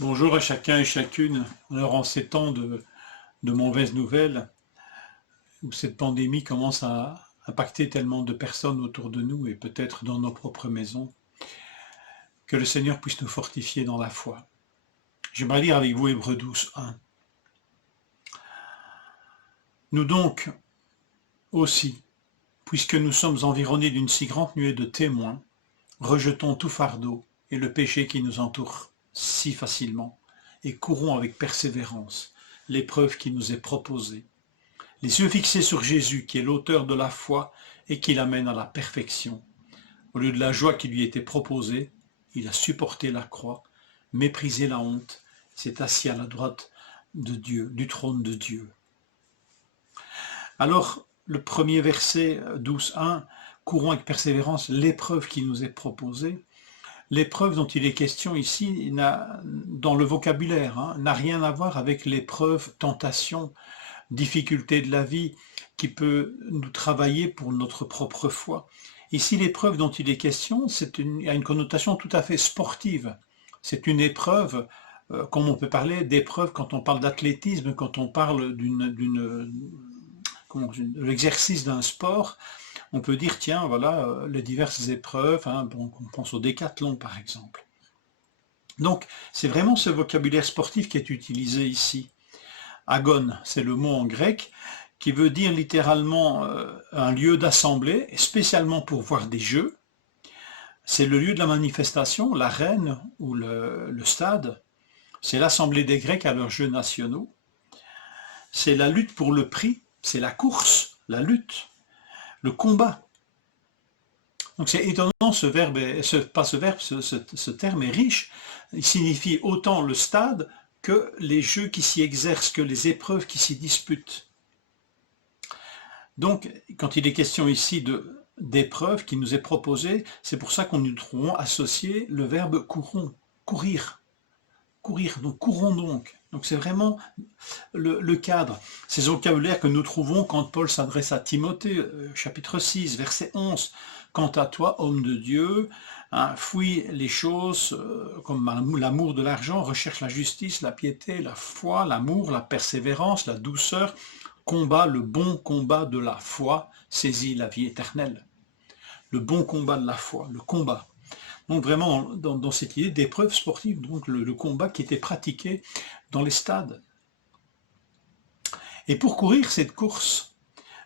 Bonjour à chacun et chacune. Alors en ces temps de mauvaises nouvelles, où cette pandémie commence à impacter tellement de personnes autour de nous et peut-être dans nos propres maisons, que le Seigneur puisse nous fortifier dans la foi. J'aimerais lire avec vous Hébreux 12, 1. Nous donc aussi, puisque nous sommes environnés d'une si grande nuée de témoins, rejetons tout fardeau et le péché qui nous entoure si facilement, et courons avec persévérance l'épreuve qui nous est proposée, les yeux fixés sur Jésus, qui est l'auteur de la foi et qui l'amène à la perfection. Au lieu de la joie qui lui était proposée, il a supporté la croix, méprisé la honte, s'est assis à la droite de Dieu, du trône de Dieu. Alors, le premier verset 12.1, courons avec persévérance l'épreuve qui nous est proposée. L'épreuve dont il est question ici, dans le vocabulaire, n'a rien à voir avec l'épreuve, tentation, difficulté de la vie qui peut nous travailler pour notre propre foi. Ici, l'épreuve dont il est question, a une connotation tout à fait sportive. C'est une épreuve, comme on peut parler d'épreuve quand on parle d'athlétisme, quand on parle de l'exercice d'un sport. On peut dire, tiens, voilà, les diverses épreuves, on pense au décathlon par exemple. Donc, c'est vraiment ce vocabulaire sportif qui est utilisé ici. Agon, c'est le mot en grec, qui veut dire littéralement un lieu d'assemblée, spécialement pour voir des jeux. C'est le lieu de la manifestation, l'arène ou le stade. C'est l'assemblée des Grecs à leurs jeux nationaux. C'est la lutte pour le prix, c'est la course, la lutte, le combat. Donc c'est étonnant, ce terme est riche. Il signifie autant le stade que les jeux qui s'y exercent, que les épreuves qui s'y disputent. Donc, quand il est question ici d'épreuves qui nous est proposée, c'est pour ça qu'on nous trouvons associé le verbe courons, courir. Courir, donc courons donc. Donc c'est vraiment le cadre. C'est ce vocabulaire que nous trouvons quand Paul s'adresse à Timothée, chapitre 6, verset 11. Quant à toi, homme de Dieu, fuis les choses comme l'amour de l'argent, recherche la justice, la piété, la foi, l'amour, la persévérance, la douceur, combat le bon combat de la foi, saisis la vie éternelle. Le bon combat de la foi, le combat. Donc vraiment dans cette idée d'épreuve sportive, donc le combat qui était pratiqué dans les stades. Et pour courir cette course,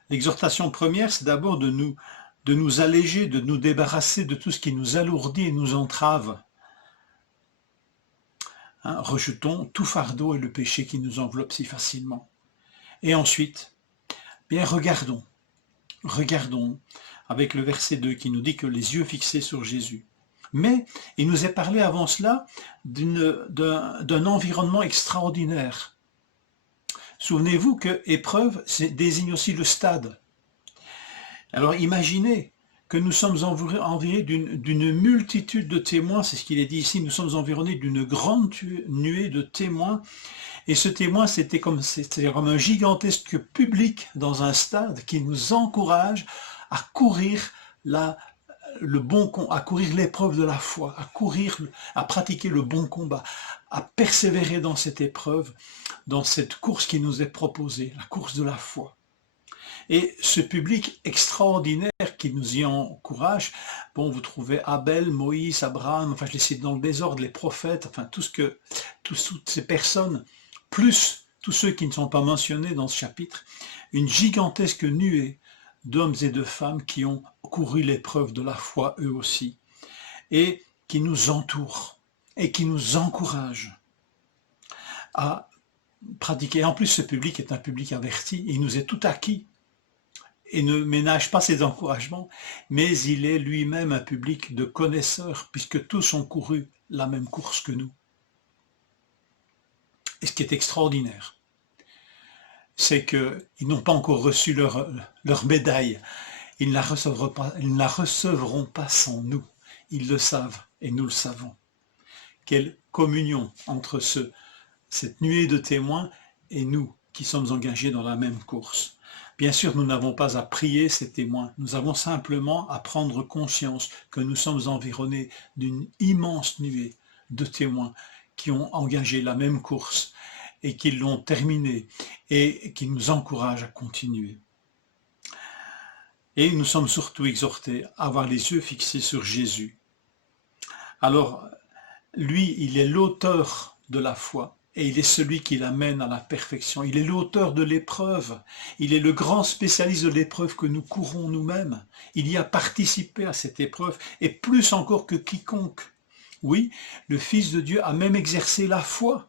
l'exhortation première, c'est d'abord de nous alléger, de nous débarrasser de tout ce qui nous alourdit et nous entrave. Rejetons tout fardeau et le péché qui nous enveloppe si facilement. Et ensuite, bien regardons avec le verset 2 qui nous dit que les yeux fixés sur Jésus. Mais il nous est parlé avant cela d'un environnement extraordinaire. Souvenez-vous que épreuve désigne aussi le stade. Alors imaginez que nous sommes environnés d'une multitude de témoins, c'est ce qu'il est dit ici, nous sommes environnés d'une grande nuée de témoins, et ce témoin c'était comme un gigantesque public dans un stade qui nous encourage à courir à courir l'épreuve de la foi, à pratiquer le bon combat, à persévérer dans cette épreuve, dans cette course qui nous est proposée, la course de la foi. Et ce public extraordinaire qui nous y encourage, vous trouvez Abel, Moïse, Abraham, je les cite dans le désordre, les prophètes, toutes ces personnes, plus tous ceux qui ne sont pas mentionnés dans ce chapitre, une gigantesque nuée d'hommes et de femmes qui ont couru l'épreuve de la foi eux aussi, et qui nous entourent, et qui nous encouragent à pratiquer. En plus, ce public est un public averti, il nous est tout acquis, et ne ménage pas ses encouragements, mais il est lui-même un public de connaisseurs, puisque tous ont couru la même course que nous. Et ce qui est extraordinaire, c'est qu'ils n'ont pas encore reçu leur médaille. Ils ne la recevront pas sans nous. Ils le savent et nous le savons. Quelle communion entre cette nuée de témoins et nous qui sommes engagés dans la même course. Bien sûr, nous n'avons pas à prier ces témoins. Nous avons simplement à prendre conscience que nous sommes environnés d'une immense nuée de témoins qui ont engagé la même course et qui l'ont terminée et qui nous encouragent à continuer. Et nous sommes surtout exhortés à avoir les yeux fixés sur Jésus. Alors, lui, il est l'auteur de la foi et il est celui qui l'amène à la perfection. Il est l'auteur de l'épreuve. Il est le grand spécialiste de l'épreuve que nous courons nous-mêmes. Il y a participé à cette épreuve et plus encore que quiconque. Oui, le Fils de Dieu a même exercé la foi.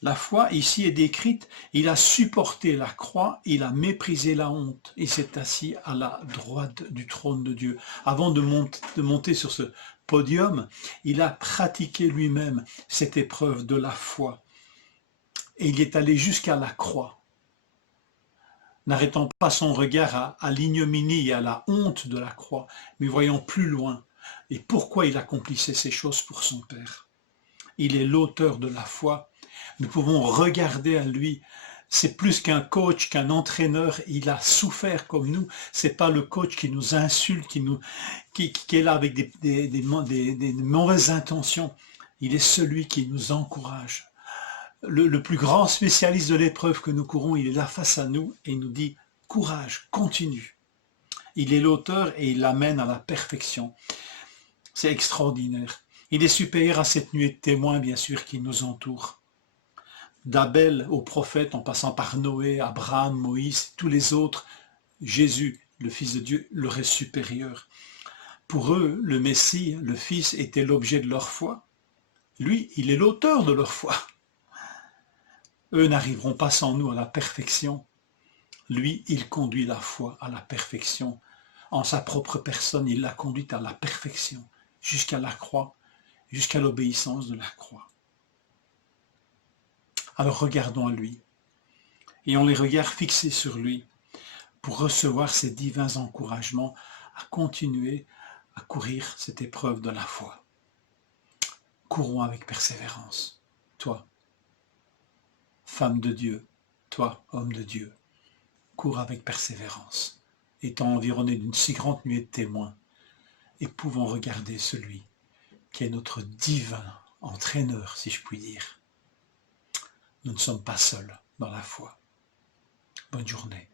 La foi ici est décrite, il a supporté la croix, il a méprisé la honte et s'est assis à la droite du trône de Dieu. Avant de monter sur ce podium, il a pratiqué lui-même cette épreuve de la foi. Et il est allé jusqu'à la croix, n'arrêtant pas son regard à l'ignominie et à la honte de la croix, mais voyant plus loin et pourquoi il accomplissait ces choses pour son Père. Il est l'auteur de la foi. Nous pouvons regarder à lui. C'est plus qu'un coach, qu'un entraîneur. Il a souffert comme nous. C'est pas le coach qui nous insulte, qui est là avec des mauvaises intentions. Il est celui qui nous encourage. Le plus grand spécialiste de l'épreuve que nous courons, il est là face à nous et il nous dit « Courage, continue ». Il est l'auteur et il l'amène à la perfection. C'est extraordinaire. Il est supérieur à cette nuée de témoins, bien sûr, qui nous entoure. D'Abel au prophète, en passant par Noé, Abraham, Moïse, tous les autres, Jésus, le Fils de Dieu, leur est supérieur. Pour eux, le Messie, le Fils, était l'objet de leur foi. Lui, il est l'auteur de leur foi. Eux n'arriveront pas sans nous à la perfection. Lui, il conduit la foi à la perfection. En sa propre personne, il l'a conduite à la perfection, jusqu'à la croix, jusqu'à l'obéissance de la croix. Alors regardons à lui, ayons les regards fixés sur lui pour recevoir ces divins encouragements à continuer à courir cette épreuve de la foi. Courons avec persévérance. Toi, femme de Dieu, toi, homme de Dieu, cours avec persévérance, étant environné d'une si grande nuée de témoins, et pouvons regarder celui qui est notre divin entraîneur, si je puis dire. Nous ne sommes pas seuls dans la foi. Bonne journée.